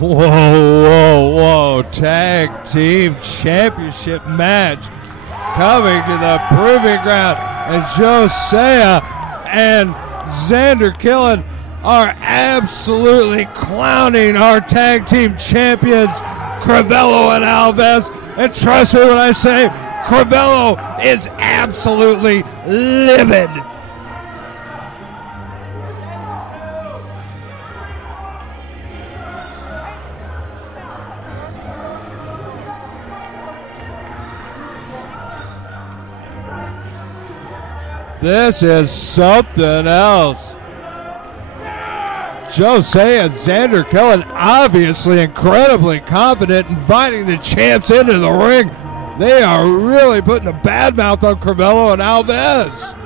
Whoa. Tag Team Championship match coming to the proving ground. And Joeasa and Xander Killen are absolutely clowning our tag team champions, Crivello and Alves. And trust me when I say Crivello is absolutely livid. This is something else. Joeasa and Xander Killen obviously incredibly confident, inviting the champs into the ring. They are really putting the bad mouth on Crivello and Alves.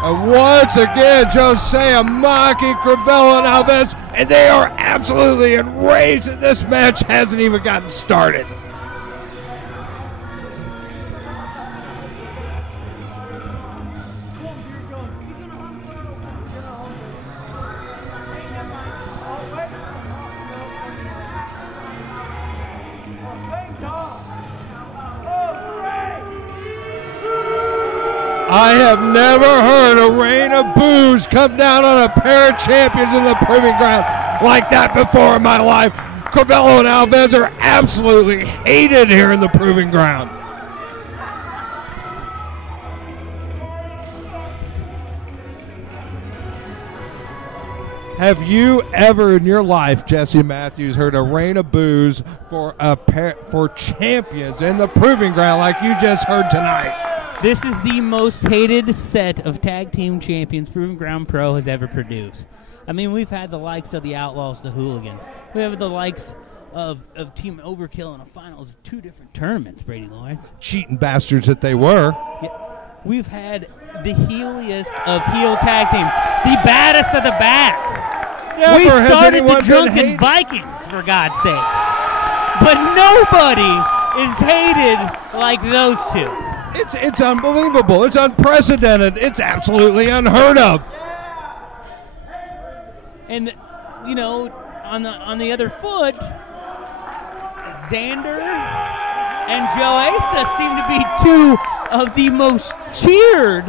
And once again, Joeasa mocking Crivello and Alves, and they are absolutely enraged that this match hasn't even gotten started. I have never heard a rain of boos come down on a pair of champions in the proving ground like that before in my life. Crivello and Alves are absolutely hated here in the proving ground. Have you ever in your life, Jesse Matthews, heard a rain of boos for champions in the proving ground like you just heard tonight? This is the most hated set of tag team champions Proving Ground Pro has ever produced. I mean, we've had the likes of the Outlaws, the Hooligans. We have the likes of Team Overkill in a finals of 2 different tournaments, Brady Lawrence. Cheating bastards that they were. Yeah. We've had the heeliest of heel tag teams, the baddest of the bad. Never we started the has Drunken Vikings, for God's sake. But nobody is hated like those two. It's unbelievable. It's unprecedented. It's absolutely unheard of. And you know, on the other foot, Xander and Joeasa seem to be 2 of the most cheered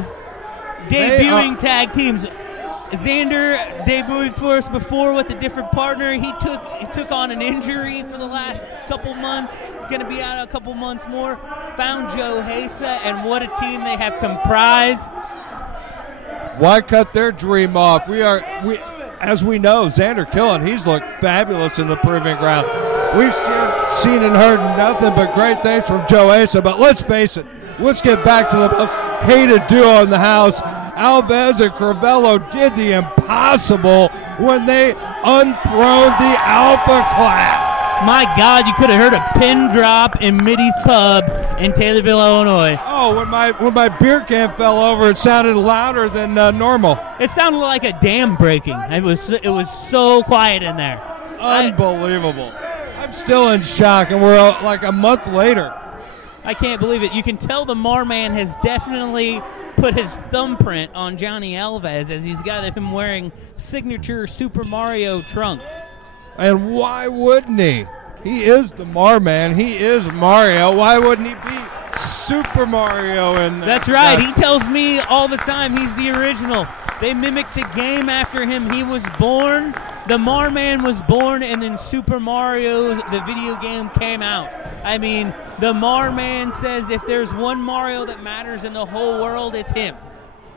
debuting tag teams. Xander debuted for us before with a different partner. He took on an injury for the last couple months. He's going to be out a couple months more. Found Joeasa, and what a team they have comprised. Why cut their dream off? As we know, Xander Killen, he's looked fabulous in the proving ground. We've seen and heard nothing but great things from Joeasa, but let's face it, let's get back to the most hated duo in the house. Alves and Crivello did the impossible when they unthroned the Alpha class. My God, you could have heard a pin drop in Mitty's Pub in Taylorville, Illinois. Oh, when my beer can fell over, it sounded louder than normal. It sounded like a dam breaking. It was so quiet in there. Unbelievable. I'm still in shock, and we're like a month later. I can't believe it. You can tell the Marman has definitely put his thumbprint on Johnny Alves as he's got him wearing signature Super Mario trunks. And why wouldn't he? He is the Marman. He is Mario. Why wouldn't he be Super Mario? That's right. He tells me all the time he's the original. They mimicked the game after him. He was born. The Marman was born, and then Super Mario, the video game, came out. I mean, the Marman says if there's one Mario that matters in the whole world, it's him.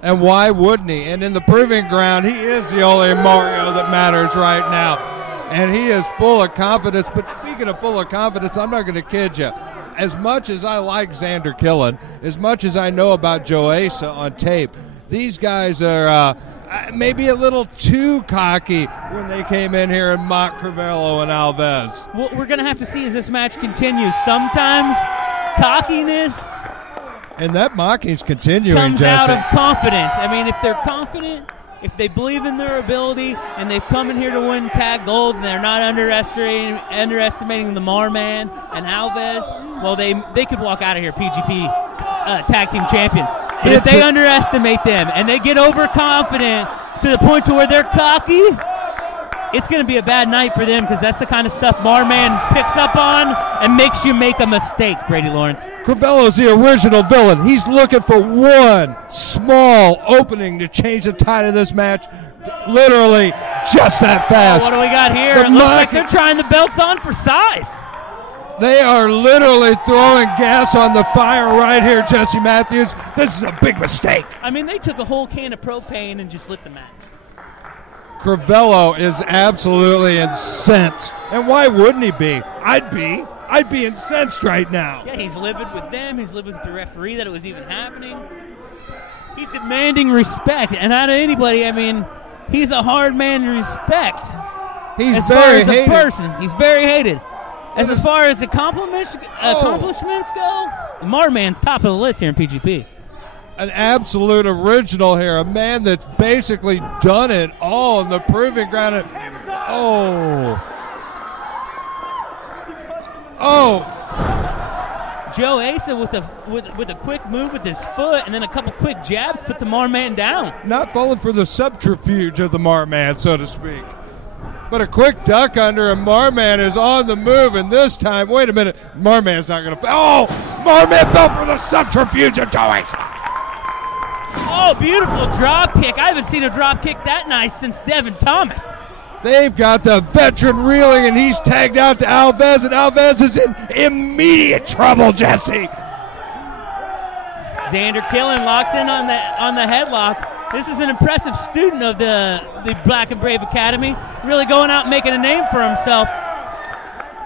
And why wouldn't he? And in the proving ground, he is the only Mario that matters right now. And he is full of confidence. But speaking of full of confidence, I'm not going to kid you. As much as I like Xander Killen, as much as I know about Joeasa on tape, these guys are maybe a little too cocky when they came in here and mocked Crivello and Alves. What we're going to have to see as this match continues. Sometimes cockiness and that mocking's continuing, comes Jesse. out of confidence. I mean, if they're confident, if they believe in their ability and they've come in here to win tag gold and they're not underestimating the Marman and Alves, well, they could walk out of here PGP tag team champions. But if they underestimate them and they get overconfident to the point to where they're cocky, it's going to be a bad night for them, because that's the kind of stuff Marman picks up on and makes you make a mistake, Brady Lawrence. Crivello is the original villain. He's looking for one small opening to change the tide of this match. Literally just that fast. What do we got here? It looks like they're trying the belts on for size. They are literally throwing gas on the fire right here, Jesse Matthews. This is a big mistake. I mean, they took a whole can of propane and just lit the match. Crivello is absolutely incensed. And why wouldn't he be? I'd be incensed right now. Yeah, he's livid with them. He's livid with the referee that it was even happening. He's demanding respect. And out of anybody, I mean, he's a hard man to respect. He's very hated. As far as a person, he's very hated. As far as accomplishments go, Marman's top of the list here in PGP. An absolute original here, a man that's basically done it all in the proving ground. Joeasa with a quick move with his foot and then a couple quick jabs put the Marman down. Not falling for the subterfuge of the Marman, so to speak. But a quick duck under, and Marman is on the move, and this time, wait a minute, Marman's not going to fall. Oh, Marman fell for the subterfuge of Joeasa. Oh, beautiful drop kick. I haven't seen a drop kick that nice since Devin Thomas. They've got the veteran reeling, and he's tagged out to Alves, and Alves is in immediate trouble, Jesse. Xander Killen locks in on the headlock. This is an impressive student of the Black and Brave Academy, really going out and making a name for himself.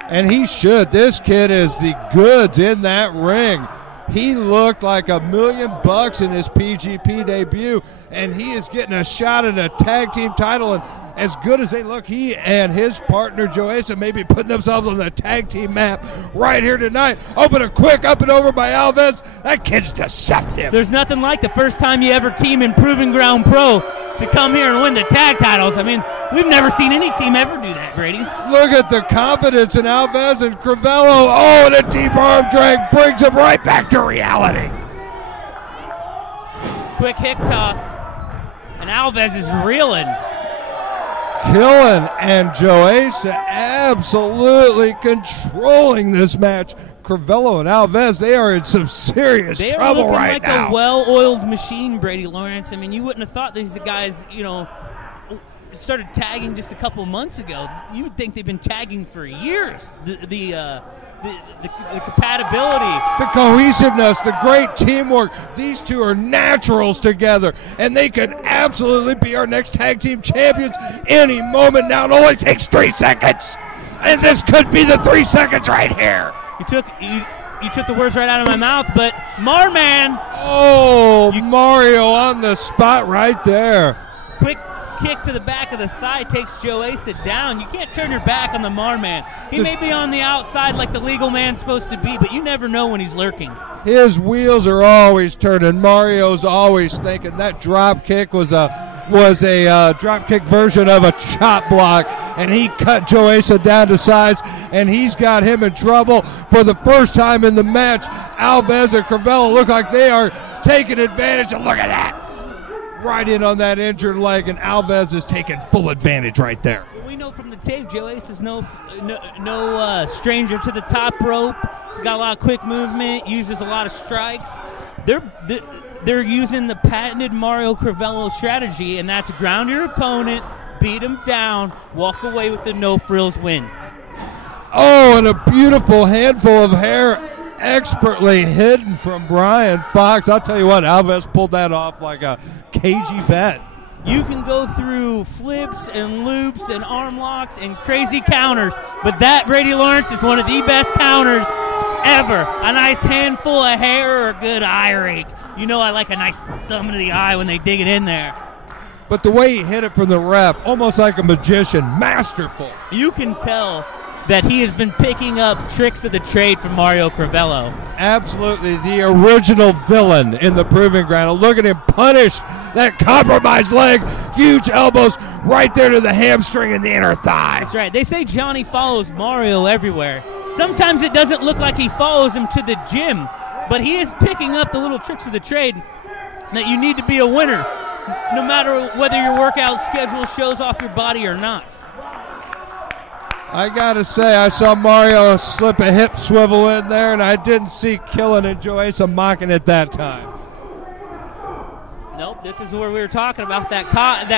And he should. This kid is the goods in that ring. He looked like $1 million in his PGP debut, and he is getting a shot at a tag team title. And as good as they look, he and his partner Joeasa may be putting themselves on the tag team map right here tonight. Open a quick up and over by Alves. That kid's deceptive. There's nothing like the first time you ever team in Proving Ground Pro to come here and win the tag titles. I mean, we've never seen any team ever do that, Brady. Look at the confidence in Alves and Crivello. Oh, and a deep arm drag brings him right back to reality. Quick hip toss, and Alves is reeling. Killen and Joeasa absolutely controlling this match. Crivello and Alves, they are in some serious trouble right now. They are like a well-oiled machine, Brady Lawrence. I mean, you wouldn't have thought these guys, started tagging just a couple months ago. You would think they've been tagging for years. The compatibility, the cohesiveness, the great teamwork. These two are naturals together, and they could absolutely be our next tag team champions any moment now. It only takes 3 seconds, and this could be the 3 seconds right here. You took the words right out of my mouth, but Marman. Oh, Mario on the spot right there. Quick kick to the back of the thigh takes Joeasa down. You can't turn your back on the Marman. He may be on the outside like the legal man's supposed to be, but you never know when he's lurking. His wheels are always turning. Mario's always thinking that drop kick was a drop kick version of a chop block, and he cut Joeasa down to size, and he's got him in trouble for the first time in the match. Alves and Crivello look like they are taking advantage, and look at that. Right in on that injured leg, and Alves is taking full advantage right there. We know from the tape, Joeasa is no stranger to the top rope. Got a lot of quick movement, uses a lot of strikes. They're using the patented Mario Crivello strategy, and that's ground your opponent, beat him down, walk away with the no-frills win. Oh, and a beautiful handful of hair expertly hidden from Brian Fox. I'll tell you what, Alves pulled that off like a cagey vet. You can go through flips and loops and arm locks and crazy counters, but that, Brady Lawrence, is one of the best counters ever. A nice handful of hair or a good eye rake. You know I like a nice thumb to the eye when they dig it in there. But the way he hit it from the ref, almost like a magician, masterful. You can tell that he has been picking up tricks of the trade from Mario Crivello. Absolutely, the original villain in the Proving Ground. Look at him punish That compromised leg, huge elbows right there to the hamstring and the inner thigh. That's right. They say Johnny follows Mario everywhere. Sometimes it doesn't look like he follows him to the gym, but he is picking up the little tricks of the trade that you need to be a winner, no matter whether your workout schedule shows off your body or not. I gotta say, I saw Mario slip a hip swivel in there, and I didn't see Killen and Joeasa mocking it that time. Nope, this is where we were talking about. That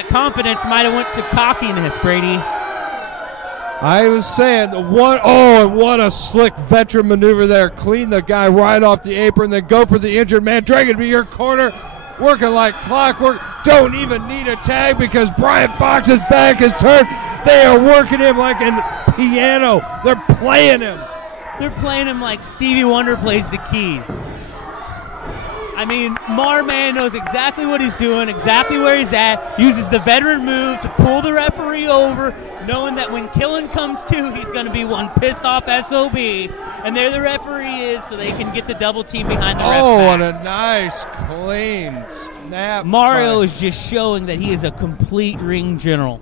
confidence might have went to cockiness, Brady. I was saying, what a slick veteran maneuver there. Clean the guy right off the apron, then go for the injured man. Drag him to your corner, working like clockwork. Don't even need a tag because Brian Fox's back is turned. They are working him like a piano. They're playing him. They're playing him like Stevie Wonder plays the keys. I mean, Marman knows exactly what he's doing, exactly where he's at, uses the veteran move to pull the referee over, knowing that when Killen comes to, he's going to be one pissed off SOB, and there the referee is so they can get the double team behind the ref. Oh, what a nice, clean snap. Mario is just showing that he is a complete ring general.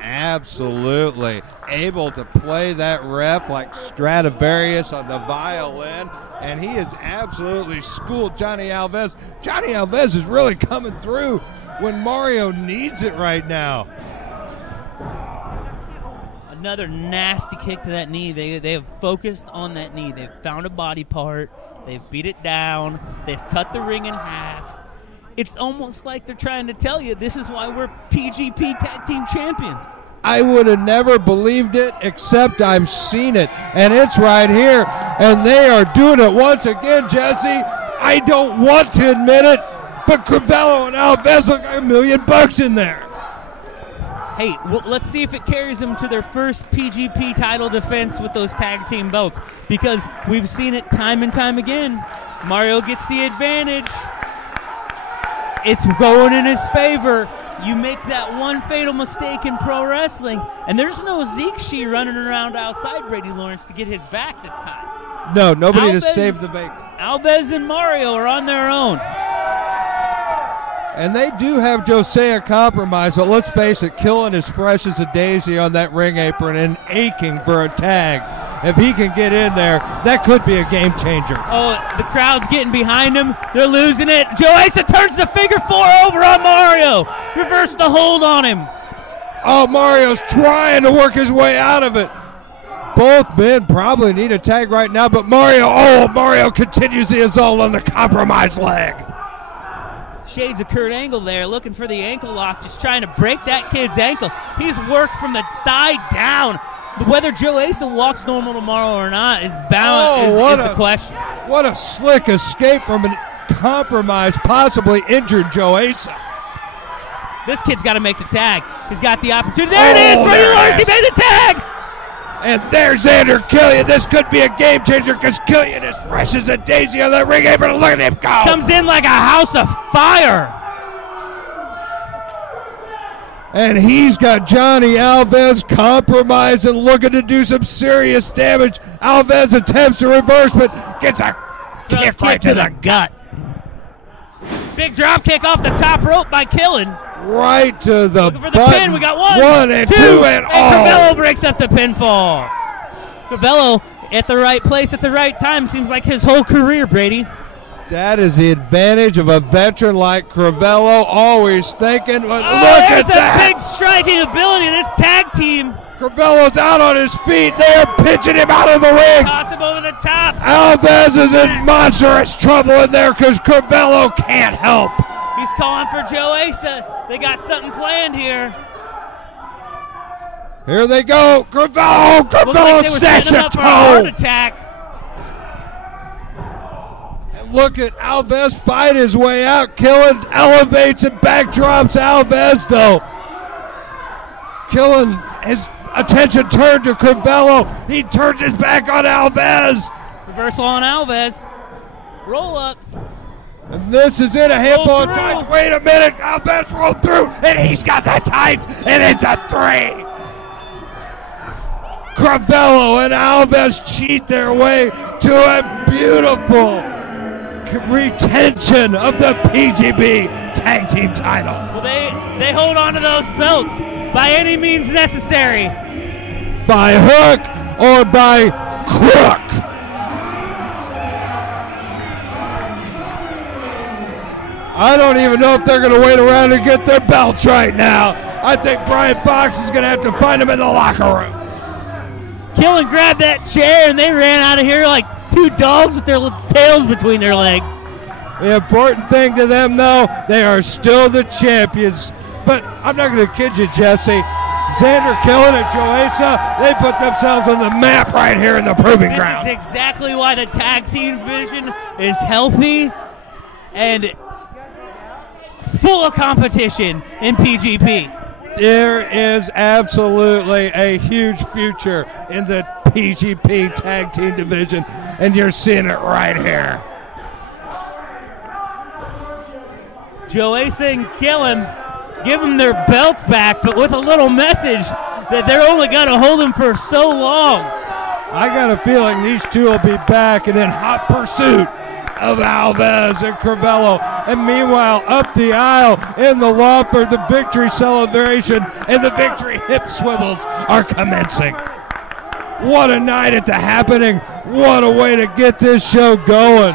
Absolutely. Able to play that ref like Stradivarius on the violin. And he has absolutely schooled Johnny Alves. Johnny Alves is really coming through when Mario needs it right now. Another nasty kick to that knee. They have focused on that knee. They've found a body part. They've beat it down. They've cut the ring in half. It's almost like they're trying to tell you this is why we're PGP Tag Team Champions. I would have never believed it, except I've seen it, and it's right here, and they are doing it once again, Jesse. I don't want to admit it, but Crivello and Alves look like $1 million in there. Hey, well, let's see if it carries them to their first PGP title defense with those tag team belts, because we've seen it time and time again. Mario gets the advantage. It's going in his favor. You make that one fatal mistake in pro wrestling, and there's no Zeke running around outside Brady Lawrence to get his back this time. No, nobody to save the bacon. Alves and Mario are on their own. And they do have Joeasa compromised, but let's face it, Killen is fresh as a daisy on that ring apron and aching for a tag. If he can get in there, that could be a game changer. Oh, the crowd's getting behind him. They're losing it. Joeasa turns the figure four over on Mario. Reverse the hold on him. Oh, Mario's trying to work his way out of it. Both men probably need a tag right now, but Mario continues the assault on the compromised leg. Shades of Kurt Angle there, looking for the ankle lock, just trying to break that kid's ankle. He's worked from the thigh down. Whether Joeasa walks normal tomorrow or not is the question. What a slick escape from a compromised, possibly injured Joeasa. This kid's got to make the tag. He's got the opportunity. There it is! Brady Lawrence, he made the tag! And there's Xander Killen. This could be a game changer because Killen is fresh as a daisy on that ring apron. Look at him go. Comes in like a house of fire. And he's got Johnny Alves compromised and looking to do some serious damage. Alves attempts to reverse, but gets a kick right to the gut. Big drop kick off the top rope by Killen. Right to the Looking for the pin. We got one and two, and Crivello breaks up the pinfall. Crivello at the right place at the right time. Seems like his whole career, Brady. That is the advantage of a veteran like Crivello, always thinking, look at that. Big striking ability of this tag team. Crivello's out on his feet. They are pitching him out of the ring. Toss him over the top. Alves is in monstrous trouble in there because Crivello can't help. He's calling for Joeasa. They got something planned here. Here they go. Crivello like snatched a toe. Heart attack. Look at Alves fight his way out. Killen elevates and backdrops Alves, though. Killen, his attention turned to Crivello. He turns his back on Alves. Reversal on Alves. Roll up. And this is it, a handful of times. Wait a minute. Alves rolled through, and he's got the tight, and it's a 3. Crivello and Alves cheat their way to a beautiful retention of the PGP tag team title. Well, they hold on to those belts by any means necessary. By hook or by crook. I don't even know if they're going to wait around and get their belts right now. I think Brian Fox is going to have to find them in the locker room. Killen grabbed that chair and they ran out of here like two dogs with their tails between their legs. The important thing to them, though, they are still the champions. But I'm not going to kid you, Jesse. Xander Killen and Joeasa, they put themselves on the map right here in the proving ground. This is exactly why the tag team division is healthy and full of competition in PGP. There is absolutely a huge future in the PGP tag team division, and you're seeing it right here. Joeasa and Killen give them their belts back, but with a little message that they're only going to hold them for so long. I got a feeling these two will be back and in hot pursuit of Alves and Crivello. And meanwhile, up the aisle in the loft for the victory celebration and the victory hip swivels are commencing. What a night at the happening. What a way to get this show going.